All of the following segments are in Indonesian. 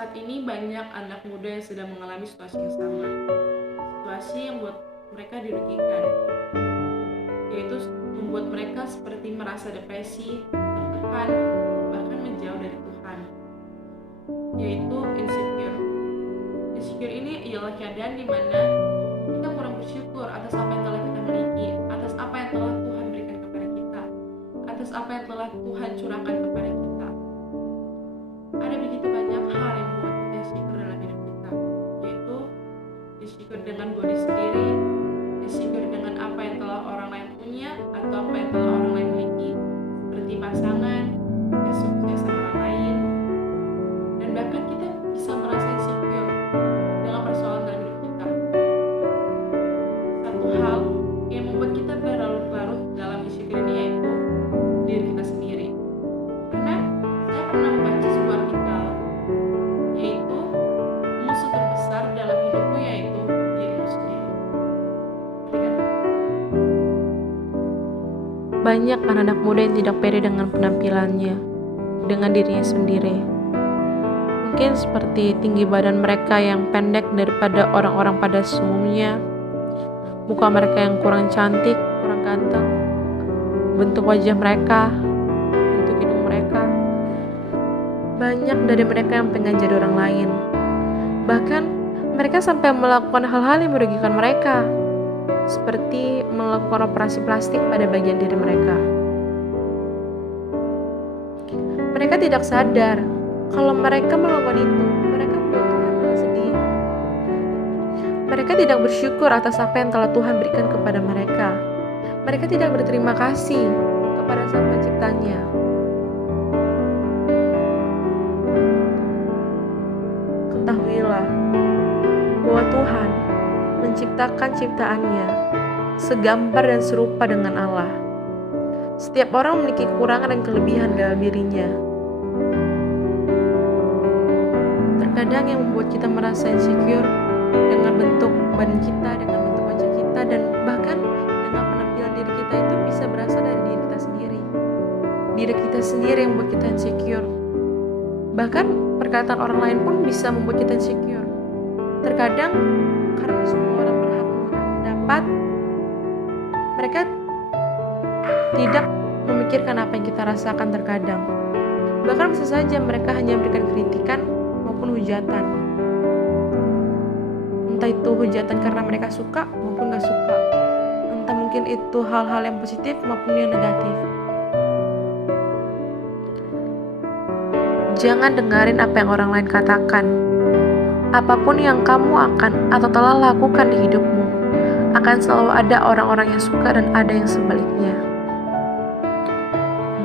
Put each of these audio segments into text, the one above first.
Saat ini banyak anak muda yang sedang mengalami situasi yang sama. Situasi yang membuat mereka dirugikan, yaitu membuat mereka seperti merasa depresi, tertekan, bahkan menjauh dari Tuhan, yaitu insecure. Insecure ini ialah keadaan di mana kita kurang bersyukur atas apa yang telah kita miliki, atas apa yang telah Tuhan berikan kepada kita, atas apa yang telah Tuhan curahkan kepada kita. Ada begitu banyak hal yang membuat kita insecure dalam hidup kita, yaitu insecure dengan body sendiri, insecure dengan apa yang telah orang lain punya atau apa yang telah orang lain miliki, seperti pasangan, kesuksesan orang lain, dan bahkan kita bisa merasa insecure dengan persoalan dalam hidup kita. Satu hal yang membuat kita berlarut-larut dalam insecure ini yaitu diri kita sendiri. Karena saya pernah membaca sebuah artikel, yaitu musuh terbesar dalam hidupmu yaitu dirimu sendiri. Banyak anak-anak muda yang tidak pede dengan penampilannya, dengan dirinya sendiri. Mungkin seperti tinggi badan mereka yang pendek daripada orang-orang pada umumnya, muka mereka yang kurang cantik, kurang ganteng, bentuk wajah mereka, bentuk hidung mereka. Banyak dari mereka yang pengen jadi orang lain. Bahkan mereka sampai melakukan hal-hal yang merugikan mereka, seperti melakukan operasi plastik pada bagian diri mereka. Mereka tidak sadar kalau mereka melakukan itu, mereka membuat Tuhan sedih. Mereka tidak bersyukur atas apa yang telah Tuhan berikan kepada mereka. Mereka tidak berterima kasih kepada Sang Penciptanya. Ketahuilah bahwa Tuhan menciptakan ciptaannya segambar dan serupa dengan Allah. Setiap orang memiliki kekurangan dan kelebihan dalam dirinya. Terkadang yang membuat kita merasa insecure dengan bentuk badan kita, dengan bentuk wajah kita, dan bahkan dengan penampilan diri kita itu bisa berasal dari diri kita sendiri. Diri kita sendiri yang membuat kita insecure. Bahkan perkataan orang lain pun bisa membuat kita insecure. Terkadang karena semua orang berhak menggunakan pendapat, mereka tidak memikirkan apa yang kita rasakan terkadang. Bahkan bisa saja mereka hanya memberikan kritikan maupun hujatan. Entah itu hujatan karena mereka suka maupun gak suka. Entah mungkin itu hal-hal yang positif maupun yang negatif. Jangan dengarin apa yang orang lain katakan. Apapun yang kamu akan atau telah lakukan di hidupmu, akan selalu ada orang-orang yang suka dan ada yang sebaliknya.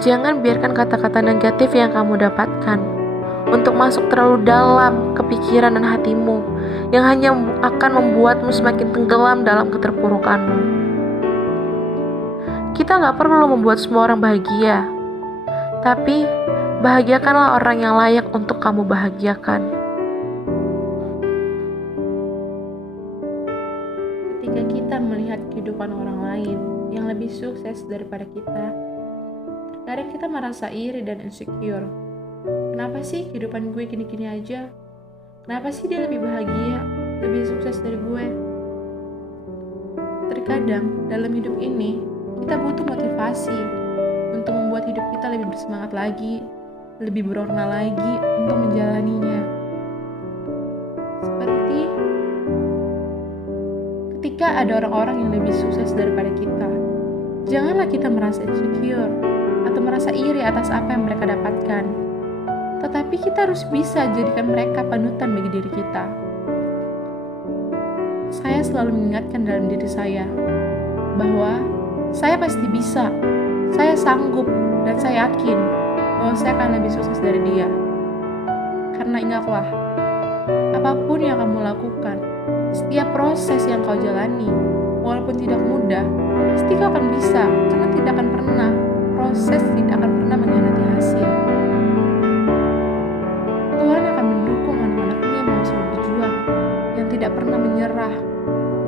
Jangan biarkan kata-kata negatif yang kamu dapatkan untuk masuk terlalu dalam kepikiran dan hatimu, yang hanya akan membuatmu semakin tenggelam dalam keterpurukanmu. Kita gak perlu membuat semua orang bahagia, tapi bahagiakanlah orang yang layak untuk kamu bahagiakan. Ketika kita melihat kehidupan orang lain yang lebih sukses daripada kita, terkadang kita merasa iri dan insecure. Kenapa sih kehidupan gue gini-gini aja? Kenapa sih dia lebih bahagia, lebih sukses dari gue? Terkadang dalam hidup ini kita butuh motivasi untuk membuat hidup kita lebih bersemangat lagi, lebih berwarna lagi untuk menjalaninya. Seperti ketika ada orang-orang yang lebih sukses daripada kita, janganlah kita merasa insecure atau merasa iri atas apa yang mereka dapatkan. Tetapi kita harus bisa jadikan mereka panutan bagi diri kita. Saya selalu mengingatkan dalam diri saya bahwa saya pasti bisa, saya sanggup, dan saya yakin bahwa saya akan lebih sukses dari dia. Karena ingatlah, apapun yang kamu lakukan, setiap proses yang kau jalani, walaupun tidak mudah, pasti kau akan bisa, karena tidak akan pernah, proses tidak akan pernah mengkhianati hasil. Tuhan akan mendukung anak-anaknya yang mau selalu berjuang, yang tidak pernah menyerah,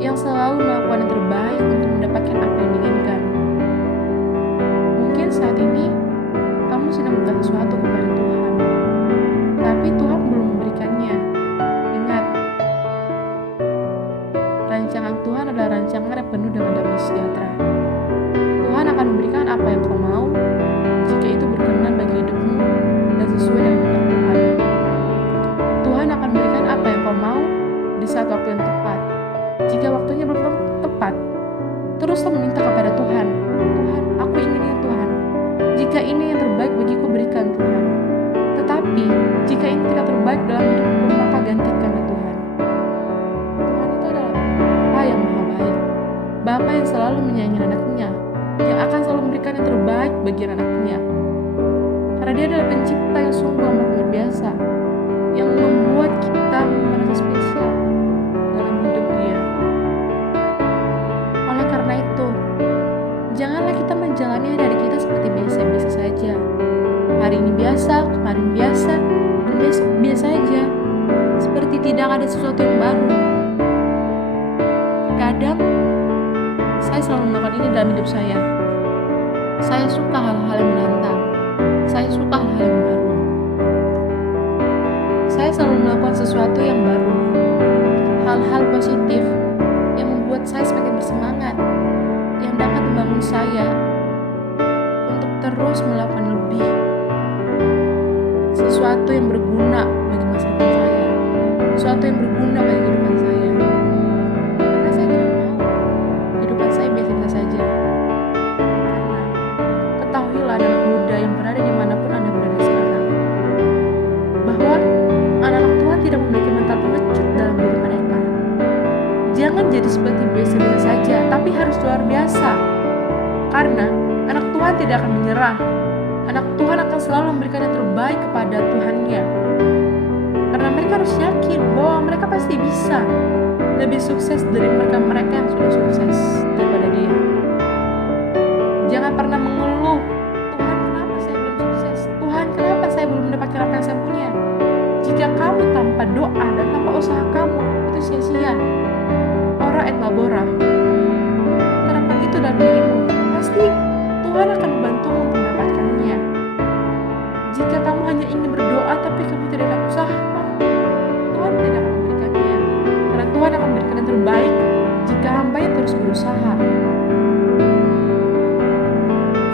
yang selalu melakukan yang terbaik untuk mendapatkan apa yang diinginkan. Mungkin saat ini kamu sedang minta sesuatu kepada Tuhan, tapi Tuhan belum memberikannya. Jika ini tidak terbaik dalam hidupku, maka gantikanlah Tuhan. Tuhan itu adalah Bapa yang maha baik, Bapa yang selalu menyayangi anaknya, yang akan selalu memberikan yang terbaik bagi anaknya. Karena Dia adalah pencipta yang sungguh amat luar biasa, yang membuat kita merasa spesial dalam hidup Dia. Oleh karena itu, janganlah kita menjalani hari kita seperti biasa-biasa saja. Hari ini biasa, kemarin biasa, dan besok biasa aja. Seperti tidak ada sesuatu yang baru. Kadang, saya selalu melakukan ini dalam hidup saya. Saya suka hal-hal yang menantang. Saya suka hal-hal yang baru. Saya selalu melakukan sesuatu yang baru. Hal-hal positif yang membuat saya semakin bersemangat, yang dapat membangun saya untuk terus melakukan lebih. Sesuatu yang berguna bagi masa depan saya, sesuatu yang berguna bagi kehidupan saya. Karena saya tidak mau kehidupan saya biasa-biasa saja. Karena ketahuilah anak muda yang berada dimanapun Anda berada sekarang, bahwa anak-anak Tuhan tidak memiliki mental pengecut dalam diri mereka. Jangan jadi seperti biasa-biasa saja, tapi harus luar biasa. Karena anak Tuhan tidak akan menyerah. Anak Tuhan akan selalu memberikan yang terbaik kepada Tuhannya. Karena mereka harus yakin bahwa mereka pasti bisa lebih sukses dari mereka-mereka yang sudah sukses daripada dia. Jangan pernah mengeluh, Tuhan kenapa saya belum sukses? Tuhan kenapa saya belum mendapatkan apa yang saya punya? Jika kamu tanpa doa dan tanpa usaha kamu, itu sia-sia. Ora et labora. Terapkan itu dalam dirimu. Pasti Tuhan akan membantumu untuk mendapatkannya. Jika kamu hanya ingin berdoa tapi kamu tidak ada usaha, Tuhan tidak akan memberikannya. Karena Tuhan akan memberikan yang terbaik jika hamba-Nya terus berusaha.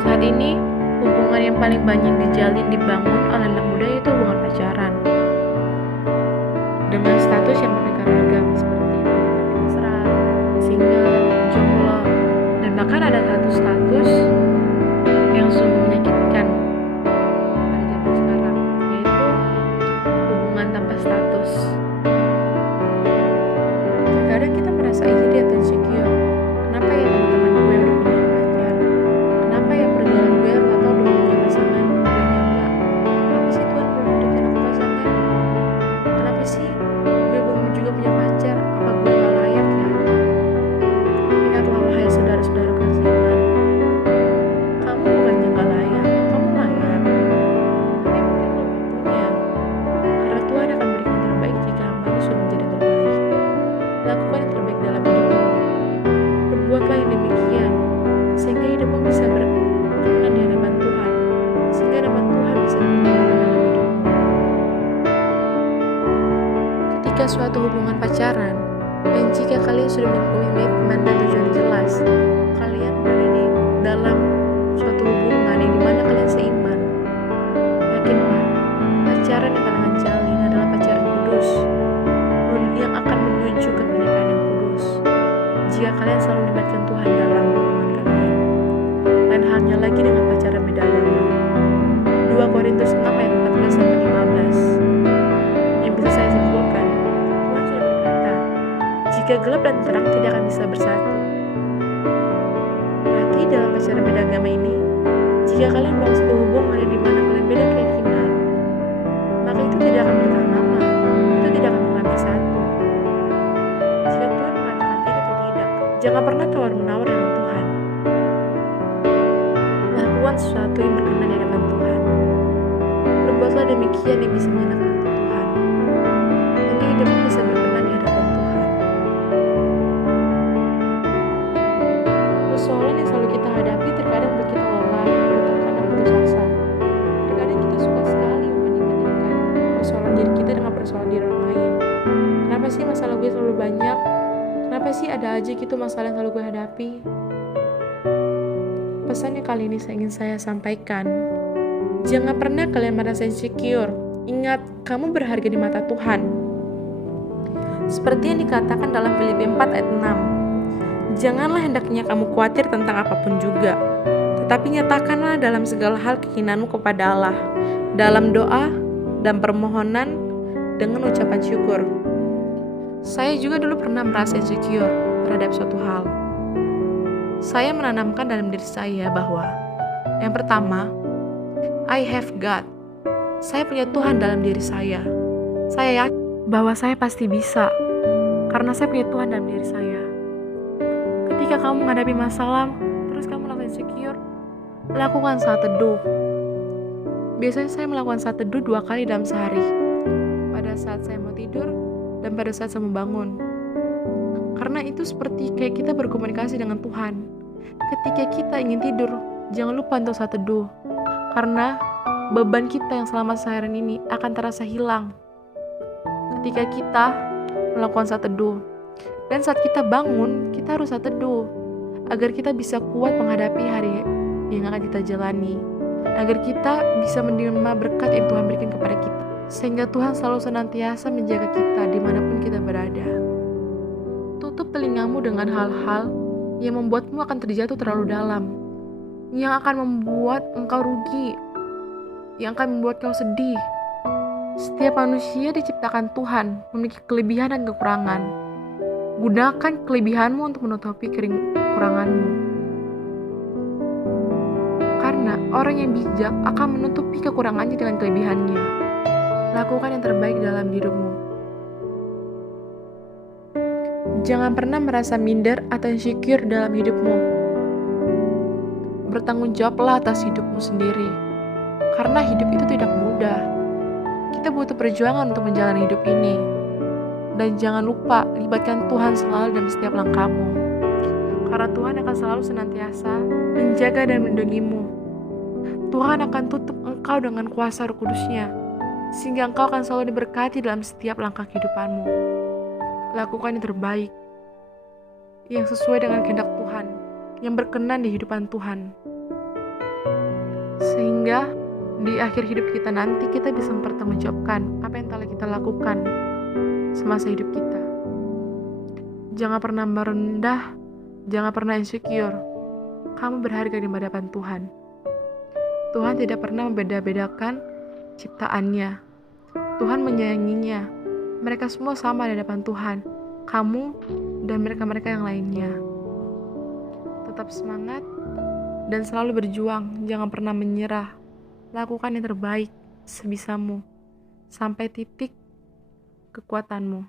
Saat ini, hubungan yang paling banyak dibangun oleh anak muda yaitu hubungan pacaran. Dengan status yang beraneka ragam seperti mesra, single, jomblo, dan bahkan ada satu status yang sungguh menyakitkan pada zaman sekarang, yaitu hubungan tanpa status. Terkadang kita merasa iri atau insecure. Kenapa ya teman-teman gue udah punya pacar? Kenapa ya pergaulan gue atau udah punya pasangan, gue enggak? Kenapa sih Tuhan belum berikan aku pasangan? Kenapa sih gue belum juga punya pacar? Apa gue gak layak ya? Ingatlah wahai saudara-saudara kasihan, kamu bukannya gak layak, kamu layak. Tapi mungkin belum waktunya. Karena Tuhan akan berikan yang terbaik jika hamba-Nya sudah menjadi yang terbaik. Lakukan yang terbaik dalam hidupmu. Berbuatlah yang demikian, sehingga hidupmu bisa berkenan di hadapan Tuhan, sehingga nama Tuhan bisa dimuliakan dalam hidupmu. Ketika suatu hubungan pacaran, dan jika kalian sudah mempunyai komitmen dan tujuan jelas, kalian berada di dalam suatu hubungan yang dimana kalian seiman, yakinlah, pacaran yang kalian jalin adalah pacaran kudus, yang akan menuju ke pernikahan yang kudus. Jika kalian selalu melibatkan Tuhan dalam hubungan kalian. Lain halnya lagi dengan pacaran beda agama. 2 Korintus 6 ayat 14-15. Yang bisa saya simpulkan, Tuhan sudah berkata, jika gelap dan terang tidak akan bisa bersatu. Berarti dalam pacaran beda agama ini, jika kalian membangun satu hubungan di mana kalian beda keyakinan, maka itu tidak akan bertahan lama. Itu tidak akan pernah bersatu. Jika Tuhan mengatakan tidak atau tidak, jangan pernah tawar-menawar dengan Tuhan. Lakukan sesuatu yang berkenan di hadapan Tuhan. Berbuatlah demikian yang bisa menyenangkan hati Tuhan, hingga hidupmu bisa berkenan di hadapan Tuhan. Persoalan yang selalu kita hadapi terkadang membuat kita lelah, tertekan, dan putus asa. Terkadang kita suka sekali membanding-bandingkan persoalan diri kita dengan persoalan diri orang lain. Kenapa sih masalah gue selalu banyak? Kenapa sih ada aja gitu masalah yang selalu gue hadapi? Pesan yang kali ini ingin saya sampaikan, jangan pernah kalian merasa insecure. Ingat, kamu berharga di mata Tuhan. Seperti yang dikatakan dalam Filipi 4 ayat 6. Janganlah hendaknya kamu khawatir tentang apapun juga, tetapi nyatakanlah dalam segala hal keinginanmu kepada Allah, dalam doa dan permohonan dengan ucapan syukur. Saya juga dulu pernah merasa insecure terhadap suatu hal. Saya menanamkan dalam diri saya bahwa yang pertama, I have God. Saya punya Tuhan dalam diri saya. Saya yakin bahwa saya pasti bisa karena saya punya Tuhan dalam diri saya. Ketika kamu menghadapi masalah, terus kamu merasa insecure, lakukan saat teduh. Biasanya saya melakukan saat teduh 2 kali dalam sehari. Pada saat saya mau tidur dan pada saat saya mau bangun. Karena itu seperti kayak kita berkomunikasi dengan Tuhan. Ketika kita ingin tidur, jangan lupa untuk saat teduh. Karena beban kita yang selama seharian ini akan terasa hilang ketika kita melakukan saat teduh. Dan saat kita bangun, kita harus saat teduh agar kita bisa kuat menghadapi hari yang akan kita jalani, agar kita bisa menerima berkat yang Tuhan berikan kepada kita, sehingga Tuhan selalu senantiasa menjaga kita dimanapun kita berada. Tutup telingamu dengan hal-hal yang membuatmu akan terjatuh terlalu dalam, yang akan membuat engkau rugi, yang akan membuat kau sedih. Setiap manusia diciptakan Tuhan memiliki kelebihan dan kekurangan. Gunakan kelebihanmu untuk menutupi kekuranganmu. Karena orang yang bijak akan menutupi kekurangannya dengan kelebihannya. Lakukan yang terbaik dalam dirimu. Jangan pernah merasa minder atau insecure dalam hidupmu. Bertanggung jawablah atas hidupmu sendiri. Karena hidup itu tidak mudah. Kita butuh perjuangan untuk menjalani hidup ini. Dan jangan lupa libatkan Tuhan selalu dalam setiap langkahmu. Karena Tuhan akan selalu senantiasa menjaga dan melindungimu. Tuhan akan tutup engkau dengan kuasa Roh Kudus-Nya, sehingga engkau akan selalu diberkati dalam setiap langkah kehidupanmu. Lakukan yang terbaik, yang sesuai dengan kehendak Tuhan, yang berkenan di kehidupan Tuhan. Sehingga di akhir hidup kita nanti kita bisa mempertanggungjawabkan apa yang telah kita lakukan semasa hidup kita. Jangan pernah merendah, jangan pernah insecure. Kamu berharga di hadapan Tuhan. Tuhan tidak pernah membeda-bedakan ciptaannya. Tuhan menyayanginya. Mereka semua sama di hadapan Tuhan. Kamu dan mereka-mereka yang lainnya. Tetap semangat dan selalu berjuang. Jangan pernah menyerah. Lakukan yang terbaik sebisamu sampai titik kekuatanmu.